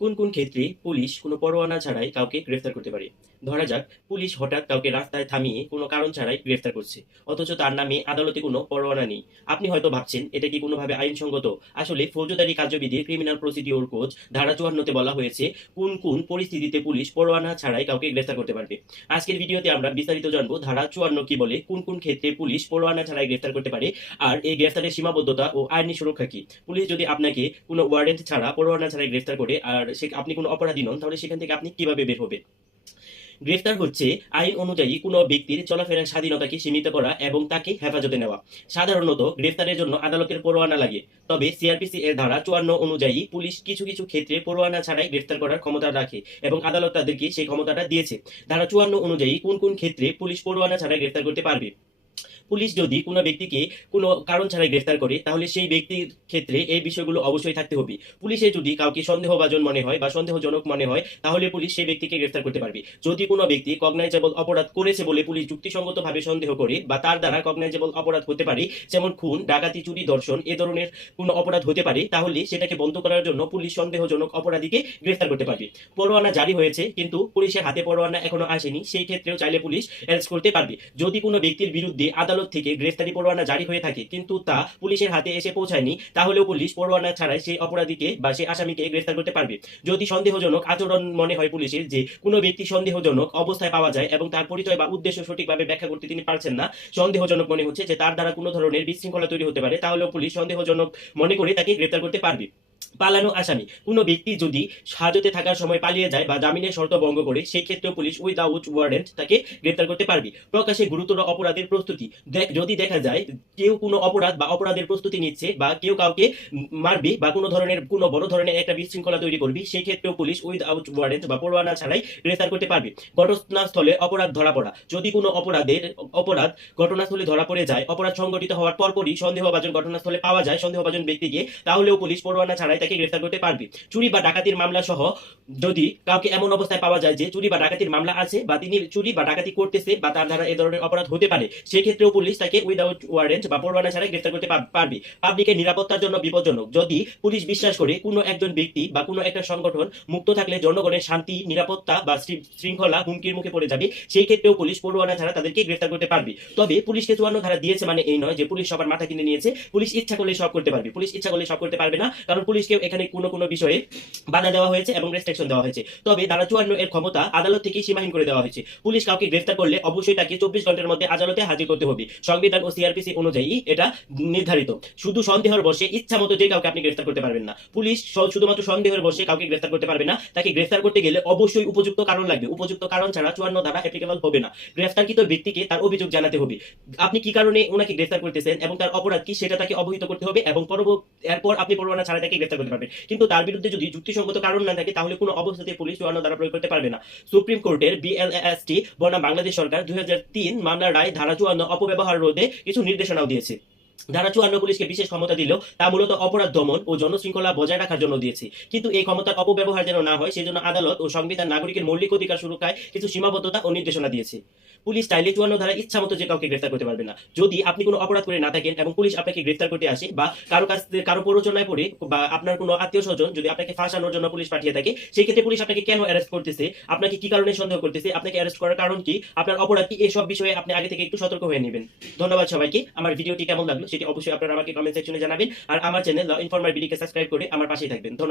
কোন কোন ক্ষেত্রে পুলিশ কোনো পরোয়ানা ছাড়াই কাউকে গ্রেফতার করতে পারে? ধরা যাক পুলিশ হঠাৎ কাউকে রাস্তায় থামিয়ে কোনো কারণ ছাড়াই গ্রেফতার করছে, অথচ তার নামে আদালতে কোনো পরোয়ানা নেই। আপনি হয়তো ভাবছেন এটা কি কোনোভাবে আইনসঙ্গত? আসলে ফৌজদারি কার্যবিধির ক্রিমিনাল প্রসিডিওর কোড ধারা ৫৪ বলা হয়েছে কোন কোন পরিস্থিতিতে পুলিশ পরোয়ানা ছাড়াই কাউকে গ্রেফতার করতে পারবে। আজকের ভিডিওতে আমরা বিস্তারিত জানবো ধারা ৫৪ কি বলে, কোন কোন ক্ষেত্রে পুলিশ পরোয়ানা ছাড়াই গ্রেফতার করতে পারে, আর এই গ্রেফতারের সীমাবদ্ধতা ও আইনি সুরক্ষা কি। পুলিশ যদি আপনাকে কোনো ওয়ারেন্ট ছাড়া, পরোয়ানা ছাড়াই গ্রেফতার করে আর আপনি কোনো অপরাধী নন, তাহলে সেখান থেকে আপনি কিভাবে বের হবেন? গ্রেফতার হচ্ছে আইন অনুযায়ী কোনো ব্যক্তির চলাফেরার স্বাধীনতাকে সীমিত করা এবং তাকে হেফাজতে নেওয়া। সাধারণত গ্রেফতারের জন্য আদালতের পরোয়ানা লাগে, তবে সিআরপিসি এর ধারা ৫৪ অনুযায়ী পুলিশ কিছু কিছু ক্ষেত্রে পরোয়ানা ছাড়াই গ্রেফতার করার ক্ষমতা রাখে এবং আদালত তাদেরকে সেই ক্ষমতাটা দিয়েছে। ধারা ৫৪ অনুযায়ী কোন কোন ক্ষেত্রে পুলিশ পরোয়ানা ছাড়াই গ্রেফতার করতে পারবে? পুলিশ যদি কোনো ব্যক্তিকে কোনো কারণ ছাড়াই গ্রেফতার করে, তাহলে সেই ব্যক্তির ক্ষেত্রে এই বিষয়গুলো অবশ্যই থাকতে হবে। পুলিশে যদি কাউকে সন্দেহভাজন মনে হয় বা সন্দেহজনক মনে হয়, তাহলে পুলিশ সেই ব্যক্তিকে গ্রেফতার করতে পারবে। যদি কোনো ব্যক্তি কগনাইজেবল অপরাধ করেছে বলে পুলিশ যুক্তিসঙ্গতভাবে সন্দেহ করে বা তার দ্বারা কগনাইজেবল অপরাধ হতে পারে, যেমন খুন, ডাকাতি, চুরি, ধর্ষণ এ ধরনের কোনো অপরাধ হতে পারে, তাহলে সেটাকে বন্ধ করার জন্য পুলিশ সন্দেহজনক অপরাধীকে গ্রেফতার করতে পারবে। পরোয়ানা জারি হয়েছে কিন্তু পুলিশের হাতে পরোয়ানা এখনো আসেনি, সেই ক্ষেত্রেও চাইলে পুলিশ অ্যারেস্ট করতে পারবে। যদি কোনো ব্যক্তির বিরুদ্ধে আদালত থেকে গ্রেফতারি পরোয়ানা জারি হয়ে থাকে কিন্তু তা পুলিশের হাতে এসে পৌঁছায়নি, তাহলেও পুলিশ পরোয়ানা ছাড়াই সেই অপরাধীকে বা সেই আসামিকে গ্রেফতার করতে পারবে। যদি সন্দেহজনক আচরণ মনে হয় পুলিশের, যে কোনো ব্যক্তি সন্দেহজনক অবস্থায় পাওয়া যায় এবং তার পরিচয় বা উদ্দেশ্য সঠিকভাবে ব্যাখ্যা করতে তিনি পারছেন না, সন্দেহজনক মনে হচ্ছে যে তার দ্বারা কোনো ধরনের বিশৃঙ্খলা তৈরি হতে পারে, তাহলেও পুলিশ সন্দেহজনক মনে করে তাকে গ্রেফতার করতে পারবে। পালানো আসামি, কোনো ব্যক্তি যদি হাজতে থাকার সময় পালিয়ে যায় বা জামিনের শর্ত ভঙ্গ করে, সেই ক্ষেত্রেও পুলিশ উইদাউট ওয়ারেন্ট তাকে গ্রেফতার করতে পারবে। প্রকাশ্যে গুরুতর অপরাধের প্রস্তুতি, যদি দেখা যায় কেউ কোনো অপরাধ বা অপরাধের প্রস্তুতি নিচ্ছে বা কেউ কাউকে মারবে বা কোনো বড় ধরনের একটা বিশৃঙ্খলা তৈরি করবে, সেই ক্ষেত্রেও পুলিশ উইদাউট ওয়ারেন্ট বা পরোয়ানা ছাড়াই গ্রেফতার করতে পারবে। ঘটনাস্থলে অপরাধ ধরা পড়া, যদি কোনো অপরাধ ঘটনাস্থলে ধরা পড়ে যায়, অপরাধ সংঘটিত হওয়ার পরপরই সন্দেহভাজন ঘটনাস্থলে পাওয়া যায় সন্দেহভাজন ব্যক্তিকে, তাহলেও পুলিশ পরোয়ানা ছাড়াই তাকে গ্রেফতার করতে পারবে। চুরি বা ডাকাতির মামলা সহ, যদি কাউকে এমন অবস্থায় পাওয়া যায় যে চুরি বা ডাকাতির মামলা আছে বা তিনি চুরি বা ডাকাতি করতেছে বা তার দ্বারা এই ধরনের অপরাধ হতে পারে, সেই ক্ষেত্রেও পুলিশ তাকে উইদাউট ওয়ারেন্ট বা পরোয়ানা ছাড়াই গ্রেফতার করতে পারবে। পাবলিকের নিরাপত্তার জন্য বিপজ্জনক, যদি পুলিশ বিশ্বাস করে কোনো একজন ব্যক্তি বা কোনো একটা সংগঠন মুক্ত থাকলে জনগণের শান্তি, নিরাপত্তা বা শৃঙ্খলা হুমকির মুখে পড়ে যাবে, সেই ক্ষেত্রেও পুলিশ পরোয়ানা ছাড়া তাদেরকে গ্রেফতার করতে পারবে। তবে পুলিশকে ৫৪ ধারা দিয়েছে মানে এই নয় যে পুলিশ সবার মাথা কিনে নিয়েছে। পুলিশ ইচ্ছা করলে সব করতে পারবে, পুলিশ ইচ্ছা করলে সব করতে পারবে না, কারণ পুলিশকে এখানে কোনো কোনো বিষয়ে বাধা দেওয়া হয়েছে এবং রেস্ট্রিকশন দেওয়া হয়েছে। তবে ধারা ৫৪ এর ক্ষমতা আদালত থেকে সীমাহীন করে দেওয়া হয়েছে। পুলিশ কাউকে গ্রেফতার করলে অবশ্যই তাকে ২৪ ঘন্টার মধ্যে আদালতে হাজির করতে হবে। সংবিধান ও সিআরপিসি অনুযায়ী এটা নির্ধারিত। শুধু সন্দেহের বশে ইচ্ছা মতো যে কাউকে আপনি গ্রেফতার করতে পারবেন না। পুলিশ শুধুমাত্র সন্দেহের বশে কাউকে গ্রেফতার করতে পারবে না। তাকে গ্রেফতার করতে গেলে অবশ্যই উপযুক্ত কারণ লাগবে। উপযুক্ত কারণ ছাড়া ৫৪ ধারা অ্যাপ্লিকেবল হবে না। গ্রেফতারকৃত ব্যক্তিকে তার অভিযোগ জানাতে হবে, আপনি কি কারণে ওনাকে গ্রেফতার করতেছেন এবং তার অপরাধ কি সেটা তাকে অবহিত করতে হবে, এবং এরপর আপনি পরোয়ানা ছাড়া তাকে গ্রেফতার করতে পারবেন। কিন্তু তার বিরুদ্ধে যদি যুক্তিসঙ্গত কারণ না থাকে, তাহলে কোনো অবস্থাতে পুলিশ ৫৪ ধারা প্রয়োগ করতে পারবে না। সুপ্রিম কোর্টের বিএলএএসটি বনাম বাংলাদেশ সরকার ২০০৩ মামলার রায় ধারা ৫৪ অপব্যবহার রোধে কিছু নির্দেশনাও দিয়েছে। ধারা ৫৪ পুলিশকে বিশেষ ক্ষমতা দিলেও তা মূলত অপরাধ দমন ও জনশৃঙ্খলা বজায় রাখার জন্য দিয়েছে, কিন্তু এই ক্ষমতার অপব্যবহার যেন না হয় সেজন্য আদালত ও সংবিধান নাগরিকের মৌলিক অধিকার সুরক্ষায় কিছু সীমাবদ্ধতা ও নির্দেশনা দিয়েছে। পুলিশ চাইলে ৫৪ ধারা ইচ্ছা মতো যে কাউকে গ্রেফতার করতে পারবে না। যদি আপনি কোনো অপরাধ করে না থাকেন এবং পুলিশ আপনাকে গ্রেফতার করতে আসে বা কারো প্ররোচনায় পড়ে বা আপনার কোনো আত্মীয় স্বজন যদি আপনাকে ফাঁসানোর জন্য পুলিশ পাঠিয়ে থাকে, সেই ক্ষেত্রে পুলিশ আপনাকে কেন অ্যারেস্ট করতেছে, আপনাকে কি কারণে সন্দেহ করতেছে, আপনাকে অ্যারেস্ট করার কারণ কি, আপনার অপরাধ কি, এসব বিষয়ে আপনি আগে থেকে একটু সতর্ক হয়ে নেবেন। ধন্যবাদ সবাইকে। আমার ভিডিওটি কেমন লাগলো সেটি অবশ্যই আপনারা আমাকে কমেন্ট সেকশনে জানাবেন, আর আমার চ্যানেল ল ইনফরমার বিডিকে সাবস্ক্রাইব করে আমার পাশেই থাকবেন। ধন্যবাদ।